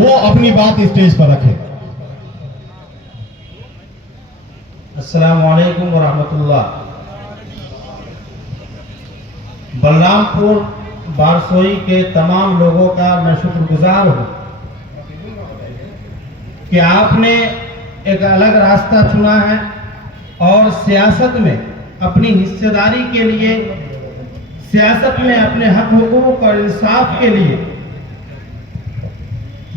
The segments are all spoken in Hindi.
वो अपनी बात स्टेज पर रखे। अस्सलाम वालेकुम वरहमतुल्लाह। बलरामपुर बारसोई के तमाम लोगों का मैं शुक्रगुजार हूँ कि आपने एक अलग रास्ता चुना है और सियासत में अपनी हिस्सेदारी के लिए, सियासत में अपने हक हुकूक और इंसाफ के लिए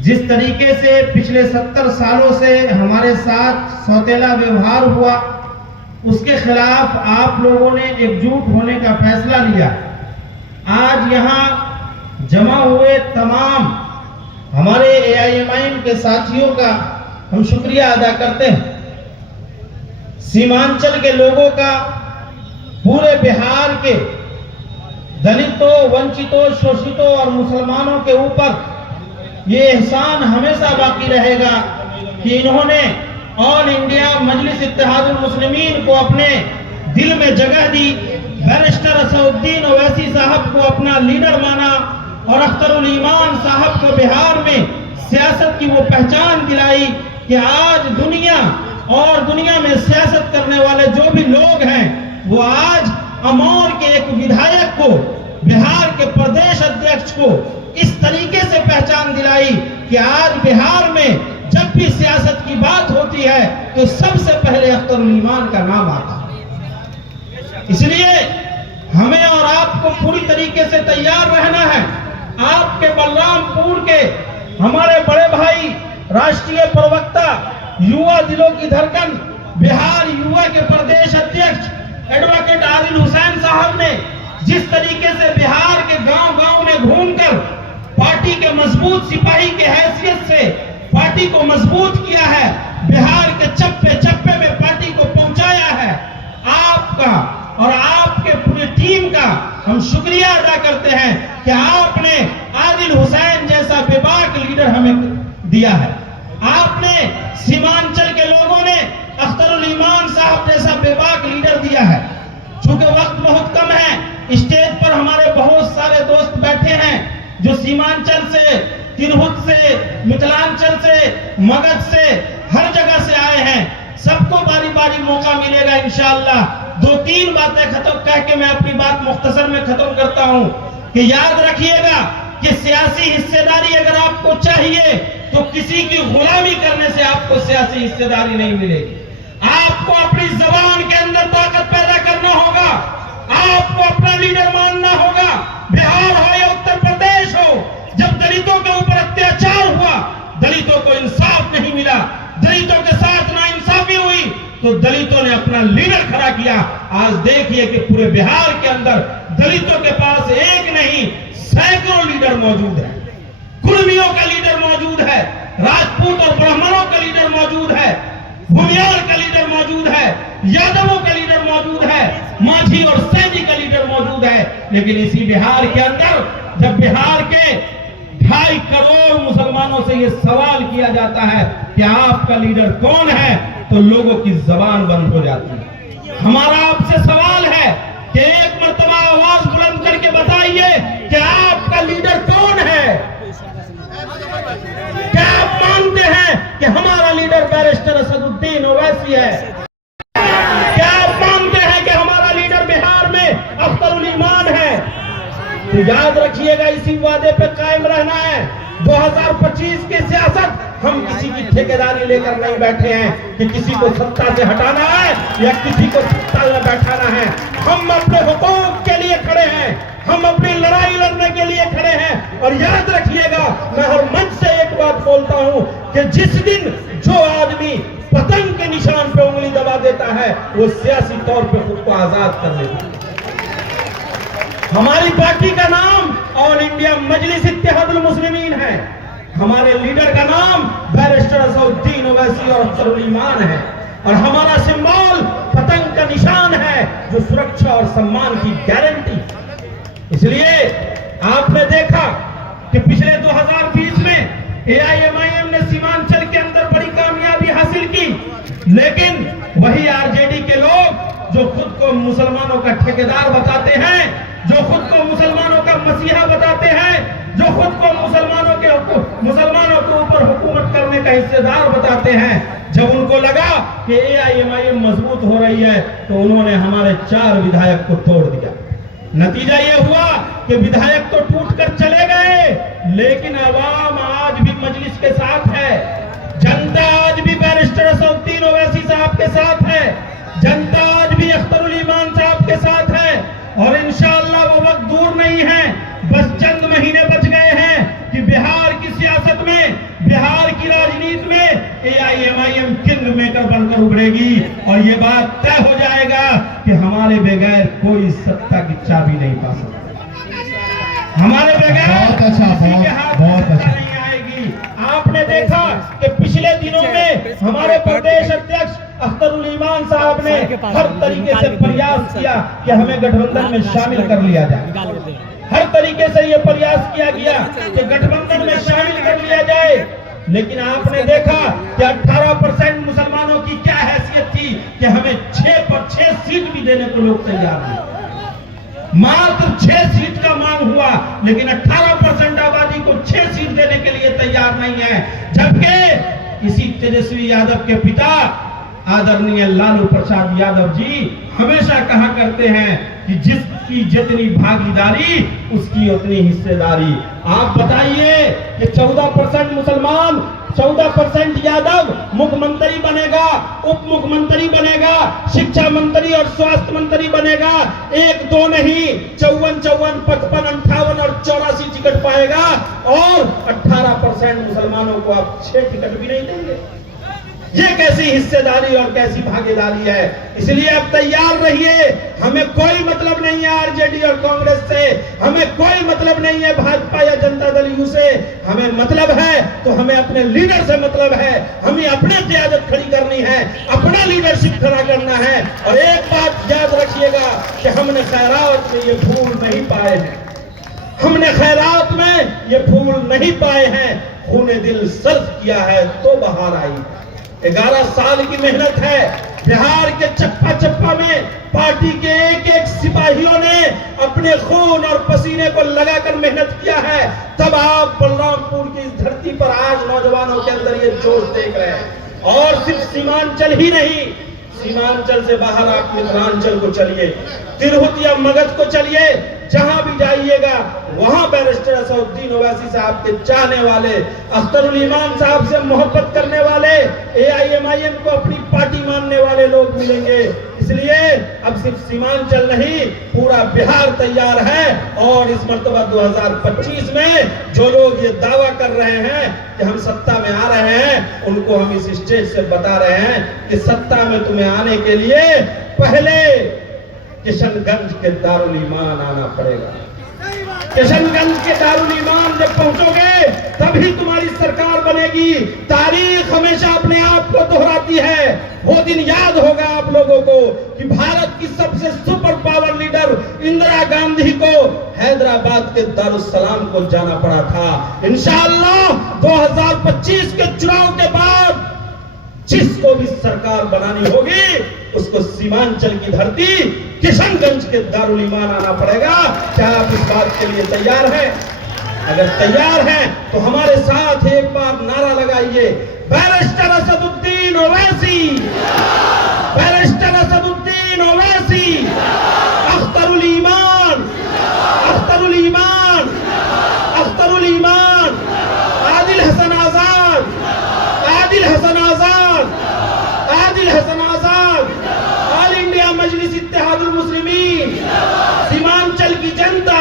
जिस तरीके से पिछले 70 सालों से हमारे साथ सौतेला व्यवहार हुआ, उसके खिलाफ आप लोगों ने एकजुट होने का फैसला लिया। आज यहाँ जमा हुए तमाम हमारे AIMIM के साथियों का हम शुक्रिया अदा करते हैं। सीमांचल के लोगों का, पूरे बिहार के दलितों, वंचितों, शोषितों और मुसलमानों के ऊपर ये एहसान हमेशा बाकी रहेगा कि इन्होंने ऑल इंडिया मजलिस इत्तेहादुल मुस्लिमीन को अपने दिल में जगह दी, बैरिस्टर असदुद्दीन ओवैसी साहब को अपना लीडर माना और अख्तरुल ईमान साहब को बिहार में सियासत की वो पहचान दिलाई कि आज दुनिया में सियासत करने वाले जो भी लोग हैं वो आज अमौर के एक विधायक को, बिहार के प्रदेश अध्यक्ष को इस तरीके से पहचान दिलाई कि आज बिहार में जब भी सियासत की बात होती है तो सबसे पहले अख्तरुल ईमान का नाम आता है। इसलिए हमें और आपको पूरी तरीके से तैयार रहना है। आपके बलरामपुर के हमारे बड़े भाई, राष्ट्रीय प्रवक्ता, युवा दिलों की धड़कन, बिहार युवा के प्रदेश अध्यक्ष एडवोकेट आदिल हुसैन साहब ने जिस तरीके से बिहार के गांव-गांव में घूमकर पार्टी के मजबूत सिपाही के हैसियत से पार्टी को मजबूत किया है, बिहार के चप्पे चप्पे में पार्टी को पहुंचाया है, आपका और आपके पूरी टीम का हम शुक्रिया अदा करते हैं कि आपने आदिल हुसैन जैसा बेबाक लीडर हमें दिया है। आपने सीमांचल के लोगों ने अख्तरुल ईमान साहब जैसा बेबाक लीडर दिया है। चूंकि वक्त बहुत कम है, स्टेज पर हमारे बहुत सारे दोस्त बैठे हैं जो सीमांचल से, तिरहुत से, मिथिलांचल से, मगध से, हर जगह से आए हैं। सबको बारी बारी मौका मिलेगा इंशाअल्लाह। 2-3 बातें खत्म कह के मैं अपनी बात मुख्तसर में खत्म करता हूं कि याद रखिएगा कि सियासी हिस्सेदारी अगर आपको चाहिए तो किसी की गुलामी करने से आपको सियासी हिस्सेदारी नहीं मिलेगी। आपको अपनी जबान के अंदर ताकत पैदा करना होगा, आपको अपना लीडर मानना होगा। बिहार हो या उत्तर प्रदेश हो, जब दलितों के ऊपर अत्याचार हुआ, दलितों को इंसाफ नहीं मिला, दलितों के साथ नाइंसाफी हुई, तो दलितों ने अपना लीडर खड़ा किया। आज देखिए कि पूरे बिहार के अंदर दलितों के पास एक नहीं सैकड़ों लीडर मौजूद है। कुर्मियों का लीडर मौजूद है, राजपूत और ब्राह्मणों का लीडर मौजूद है, भूमियार का लीडर मौजूद है, यादवों का लीडर मौजूद है, माझी और सैनी का लीडर मौजूद है। लेकिन इसी बिहार के अंदर जब बिहार के 2.5 करोड़ मुसलमानों से यह सवाल किया जाता है कि आपका लीडर कौन है, तो लोगों की जबान बंद हो जाती है। हमारा आपसे सवाल है कि एक मर्तबा आवाज बुलंद करके बताइए कि आपका लीडर कौन है। क्या आप मानते हैं कि हमारा लीडर बैरिस्टर असदुद्दीन ओवैसी है? क्या आप मानते हैं कि हमारा लीडर बिहार में अख्तरुल ईमान है? तो याद रखिएगा, इसी वादे पे कायम रहना है। 2025 की सियासत हम किसी की ठेकेदारी लेकर नहीं बैठे हैं कि किसी को सत्ता से हटाना है या किसी को सत्ता में बैठाना है। हम अपने हुकूक के लिए खड़े हैं, हम अपनी लड़ाई लड़ने के लिए खड़े हैं। और याद रखिएगा, मैं हर मंच से एक बात बोलता हूं कि जिस दिन जो आदमी पतंग के निशान पे उंगली दबा देता है वो सियासी तौर पे खुद को आजाद कर लेता है। हमारी पार्टी का नाम ऑल इंडिया मजलिस इत्तेहादुल मुस्लिमीन है। हमारे लीडर का नाम बैरिस्टर असदुद्दीन ओवैसी और अख्तरुल ईमान है। और हमारा सिंबल पतंग का निशान है जो सुरक्षा और सम्मान की गारंटी। इसलिए आपने देखा कि पिछले 2020 में AIMIM ने सीमांचल के अंदर बड़ी कामयाबी हासिल की, लेकिन वही आरजेडी के लोग जो खुद को मुसलमानों का ठेकेदार बताते हैं, जो खुद को मुसलमानों का मसीहा बताते हैं, जो खुद को मुसलमानों के ऊपर का हिस्सेदार बताते हैं। जब उनको लगा कि AIMIM मजबूत हो रही है तो उन्होंने हमारे 4 विधायक को तोड़ दिया। नतीजा ये हुआ कि विधायक तो टूटकर चले गए, लेकिन अवाम आज भी मजलिस के साथ है, जनता आज भी बैरिस्टर असदुद्दीन ओवैसी साहब के साथ है, जनता आज भी अख्तरुल ईमान साहब के साथ है। और इंशाअल्लाह वो वक्त दूर नहीं है, बस चंद महीने बच गए हैं कि बिहार की सियासत में, बिहार की राजनीति में AIMIM किंग मेकर बनकर उभरेगी और ये बात तय हो जाएगा कि हमारे बगैर कोई सत्ता की चाबी नहीं पा सकता, हमारे बगैर बहुत अच्छा, किसी के हाथ में बहुत सत्ता अच्छा। नहीं आएगी। आपने देखा कि पिछले दिनों में हमारे प्रदेश अध्यक्ष अख्तरुल ईमान साहब ने हर तरीके से प्रयास किया कि हमें गठबंधन में शामिल कर लिया जाए। हर तरीके से ये प्रयास किया गया कि गठबंधन में शामिल कर लिया जाए, लेकिन आपने देखा कि 18% मुसलमानों की क्या हैसियत थी कि हमें 6 सीट भी देने को लोग तैयार नहीं। मात्र 6 सीट का मांग हुआ, लेकिन 18% आबादी को 6 सीट देने के लिए तैयार नहीं है। जबकि इसी तेजस्वी यादव के पिता आदरणीय लालू प्रसाद यादव जी हमेशा कहा करते हैं कि जिसकी जितनी भागीदारी उसकी उतनी हिस्सेदारी। आप बताइए कि 14% मुसलमान, 14% यादव मुख्यमंत्री बनेगा, उप मुख्यमंत्री बनेगा, शिक्षा मंत्री और स्वास्थ्य मंत्री बनेगा, 1 2 नहीं 54 55 58 और 84 टिकट पाएगा और 18% मुसलमानों को आप 6 टिकट भी नहीं देंगे। ये कैसी हिस्सेदारी और कैसी भागीदारी है। इसलिए अब तैयार रहिए, हमें कोई मतलब नहीं है आरजेडी और कांग्रेस से, हमें कोई मतलब नहीं है भाजपा या जनता दल यू से, हमें मतलब है तो हमें अपने लीडर से मतलब है, हमें अपने क़यादत खड़ी करनी है, अपना लीडरशिप खड़ा करना है। और एक बात याद रखिएगा कि हमने खैरात में ये फूल नहीं पाए हैं, हमने खैरात में ये फूल नहीं पाए हैं, खूने दिल सर्फ किया है तो बहार आई। 11 साल की मेहनत है, बिहार के चप्पा चप्पा में पार्टी के एक सिपाहियों ने अपने खून और पसीने को लगाकर मेहनत किया है, तब आप बलरामपुर की इस धरती पर आज नौजवानों के अंदर ये जोश देख रहे हैं। और सिर्फ सीमांचल ही नहीं, सीमांचल से बाहर आप मिथिलांचल को चलिए, तिरहुत या मगध को चलिए, जहां भी जाइएगा वहां बैरिस्टर असदुद्दीन ओवैसी साहब के चाहने वाले, अख्तरुल ईमान साहब से मोहब्बत करने वाले, AIMIM को अपनी पार्टी मानने वाले लोग मिलेंगे। इसलिए अब सिर्फ सीमांचल नहीं, पूरा बिहार तैयार है। और इस मर्तबा 2025 में जो लोग ये दावा कर रहे हैं कि हम सत्ता में आ रहे हैं, उनको हम इस स्टेज से बता रहे हैं कि सत्ता में तुम्हें आने के लिए पहले किशनगंज के दारुल ईमान आना पड़ेगा। किशनगंज के दारुल ईमान जब पहुंचोगे तभी तुम्हारी सरकार बनेगी। तारीख हमेशा अपने आप को दोहराती है। वो दिन याद होगा आप लोगों को कि भारत की सबसे super power leader Indira Gandhi को हैदराबाद के दारुस्सलाम को जाना पड़ा था। इंशाअल्लाह 2025 के चुनाव के बाद जिसको भी सरकार बनानी होगी उसको सीमांचल की धरती किशनगंज के दारुल ईमान आना पड़ेगा। क्या आप इस बात के लिए तैयार हैं? अगर तैयार हैं तो हमारे साथ एक बार नारा लगाइए, बैरिस्टर असदुद्दीन ओवैसी, बैरिस्टर असदुद्दीन ओवैसी, अख्तरुल ईमान, अख्तरुल ईमान, अख्तरुल ईमान, आदिल हसन आजाद, आदिल हसन आजाद, आदिल हसन आजाद, ऑल इंडिया मजलिस इत्तेहादुल मुस्लिमीन, सीमांचल की जनता,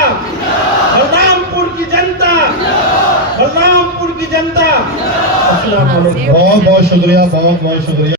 बलरामपुर की जनता, बलरामपुर की जनता। बहुत बहुत शुक्रिया, बहुत बहुत शुक्रिया।